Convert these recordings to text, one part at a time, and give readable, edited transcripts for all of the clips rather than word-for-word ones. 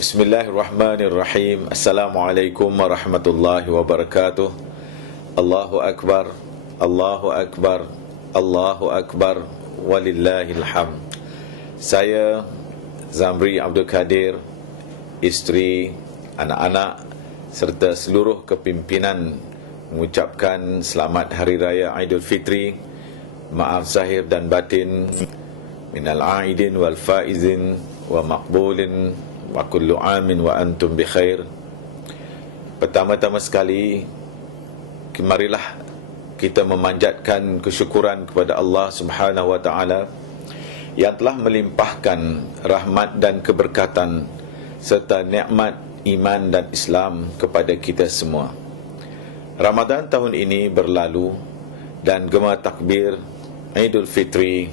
Bismillahirrahmanirrahim. Assalamualaikum warahmatullahi wabarakatuh. Allahu Akbar, Allahu Akbar, Allahu Akbar, walillahil hamd. Saya Zamri Abdul Kadir, isteri, anak-anak serta seluruh kepimpinan mengucapkan selamat Hari Raya Aidilfitri. Maaf zahir dan batin, minal aidin wal faizin wa maqbulin wa kullu amin wa antum bi khair. Pertama-tama sekali, marilah kita memanjatkan kesyukuran kepada Allah Subhanahu wa taala yang telah melimpahkan rahmat dan keberkatan serta nikmat iman dan Islam kepada kita semua. Ramadan tahun ini berlalu dan gema takbir Aidilfitri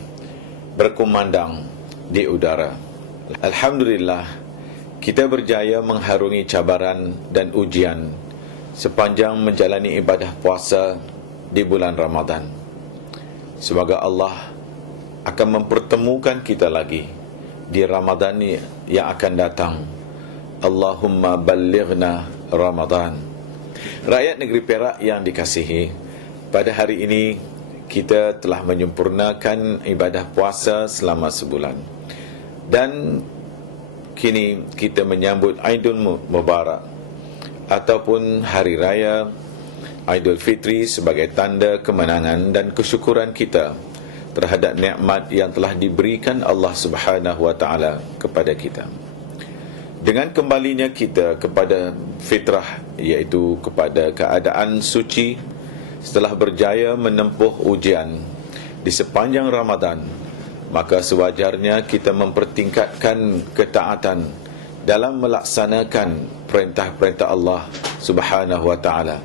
berkumandang di udara. Alhamdulillah, kita berjaya mengharungi cabaran dan ujian sepanjang menjalani ibadah puasa di bulan Ramadan. Semoga Allah akan mempertemukan kita lagi di Ramadan yang akan datang. Allahumma ballighna Ramadan. Rakyat negeri Perak yang dikasihi, pada hari ini kita telah menyempurnakan ibadah puasa selama sebulan. Dan kini kita menyambut Aidul Mubarak ataupun Hari Raya Aidilfitri sebagai tanda kemenangan dan kesyukuran kita terhadap nikmat yang telah diberikan Allah Subhanahu wa taala kepada kita. Dengan kembalinya kita kepada fitrah, iaitu kepada keadaan suci setelah berjaya menempuh ujian di sepanjang Ramadan, maka sewajarnya kita mempertingkatkan ketaatan dalam melaksanakan perintah-perintah Allah Subhanahu wa taala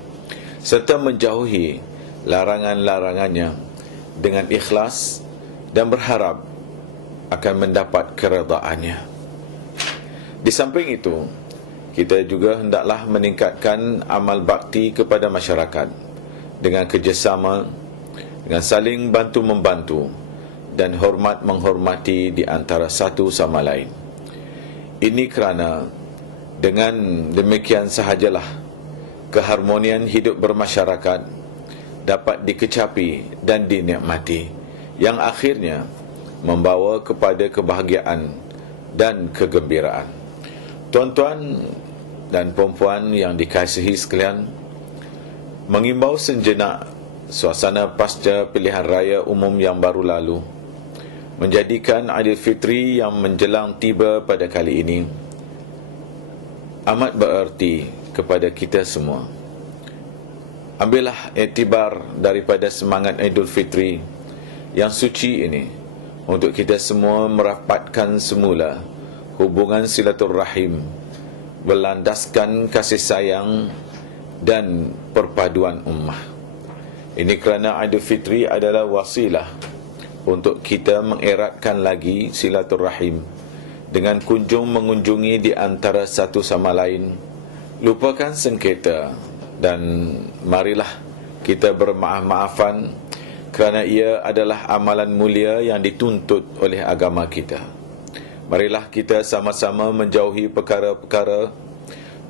serta menjauhi larangan-larangannya dengan ikhlas dan berharap akan mendapat keredaannya. Di samping itu, kita juga hendaklah meningkatkan amal bakti kepada masyarakat dengan kerjasama, dengan saling bantu-membantu dan hormat menghormati di antara satu sama lain. Ini kerana dengan demikian sahajalah keharmonian hidup bermasyarakat dapat dikecapi dan dinikmati, yang akhirnya membawa kepada kebahagiaan dan kegembiraan. Tuan-tuan dan puan-puan yang dikasihi sekalian, mengimbau sejenak suasana pasca pilihan raya umum yang baru lalu menjadikan Aidilfitri yang menjelang tiba pada kali ini amat bererti kepada kita semua. Ambillah iktibar daripada semangat Aidilfitri yang suci ini untuk kita semua merapatkan semula hubungan silaturrahim berlandaskan kasih sayang dan perpaduan ummah. Ini kerana Aidilfitri adalah wasilah untuk kita mengeratkan lagi silaturrahim dengan kunjung mengunjungi di antara satu sama lain. Lupakan sengketa dan marilah kita bermaaf-maafan kerana ia adalah amalan mulia yang dituntut oleh agama kita. Marilah kita sama-sama menjauhi perkara-perkara,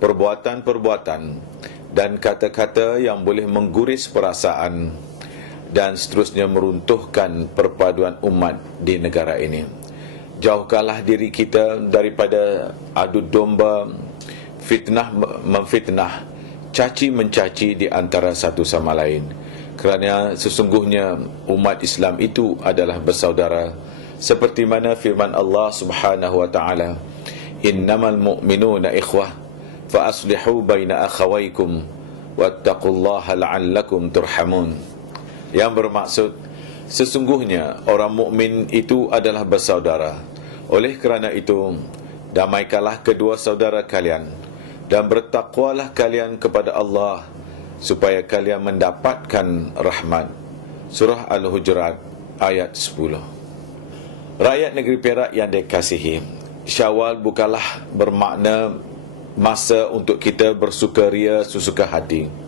perbuatan-perbuatan dan kata-kata yang boleh mengguris perasaan dan seterusnya meruntuhkan perpaduan umat di negara ini. Jauhkanlah diri kita daripada adu domba, fitnah memfitnah, caci mencaci di antara satu sama lain. Kerana sesungguhnya umat Islam itu adalah bersaudara, seperti mana firman Allah Subhanahu wa taala, innamal mu'minuna ikhwah fa aslihu baina akhawaykum wattaqullaha la'allakum turhamun. Yang bermaksud, sesungguhnya orang mukmin itu adalah bersaudara. Oleh kerana itu, damaikanlah kedua saudara kalian dan bertakwalah kalian kepada Allah supaya kalian mendapatkan rahmat. Surah Al-Hujurat ayat 10. Rakyat negeri Perak yang dikasihi, Syawal bukanlah bermakna masa untuk kita bersukaria sesuka hati.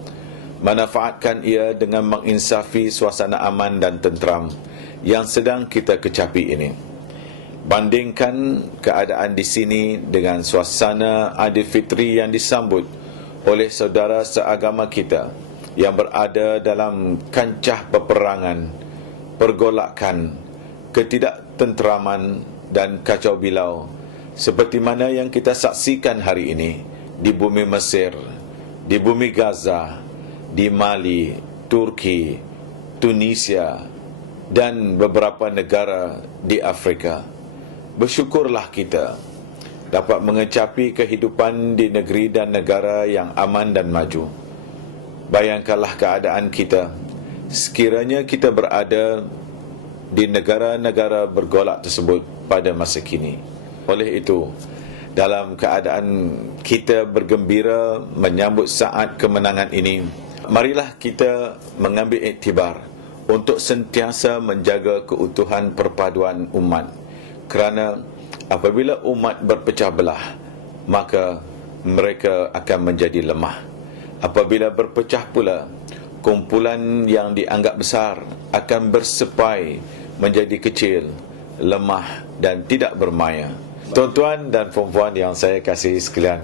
Manfaatkan ia dengan menginsafi suasana aman dan tenteram yang sedang kita kecapi ini. Bandingkan keadaan di sini dengan suasana Aidilfitri yang disambut oleh saudara seagama kita yang berada dalam kancah peperangan, pergolakan, ketidaktenteraman dan kacau bilau seperti mana yang kita saksikan hari ini di bumi Mesir, di bumi Gaza, di Mali, Turki, Tunisia dan beberapa negara di Afrika. Bersyukurlah kita dapat mengecapi kehidupan di negeri dan negara yang aman dan maju. Bayangkanlah keadaan kita sekiranya kita berada di negara-negara bergolak tersebut pada masa kini. Oleh itu, dalam keadaan kita bergembira menyambut saat kemenangan ini, marilah kita mengambil iktibar untuk sentiasa menjaga keutuhan perpaduan umat. Kerana apabila umat berpecah belah, maka mereka akan menjadi lemah. Apabila berpecah pula, kumpulan yang dianggap besar akan bersepai menjadi kecil, lemah dan tidak bermaya. Tuan-tuan dan puan-puan yang saya kasihi sekalian,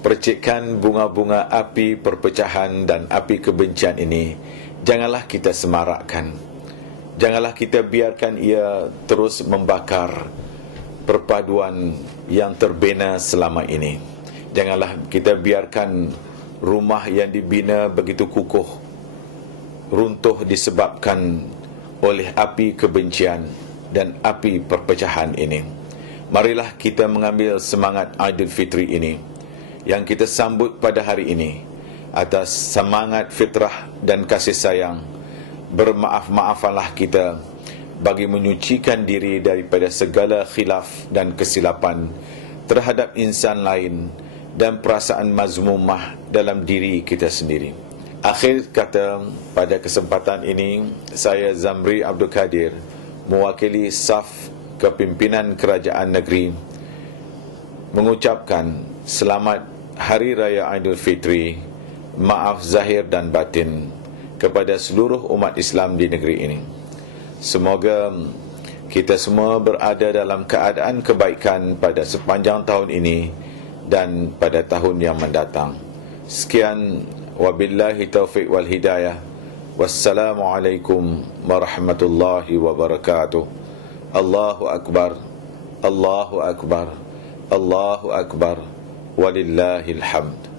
percikan bunga-bunga api perpecahan dan api kebencian ini janganlah kita semarakkan. Janganlah kita biarkan ia terus membakar perpaduan yang terbina selama ini. Janganlah kita biarkan rumah yang dibina begitu kukuh runtuh disebabkan oleh api kebencian dan api perpecahan ini. Marilah kita mengambil semangat Aidilfitri ini yang kita sambut pada hari ini atas semangat fitrah dan kasih sayang. Bermaaf-maafanlah kita bagi menyucikan diri daripada segala khilaf dan kesilapan terhadap insan lain dan perasaan mazmumah dalam diri kita sendiri. Akhir kata, pada kesempatan ini saya Zamri Abdul Kadir mewakili saf kepimpinan kerajaan negeri mengucapkan selamat Hari Raya Aidilfitri, maaf zahir dan batin kepada seluruh umat Islam di negeri ini. Semoga kita semua berada dalam keadaan kebaikan pada sepanjang tahun ini dan pada tahun yang mendatang. Sekian, wabillahi taufiq wal hidayah. Wassalamualaikum warahmatullahi wabarakatuh. Allahu akbar, Allahu akbar, Allahu akbar, walillahil hamd.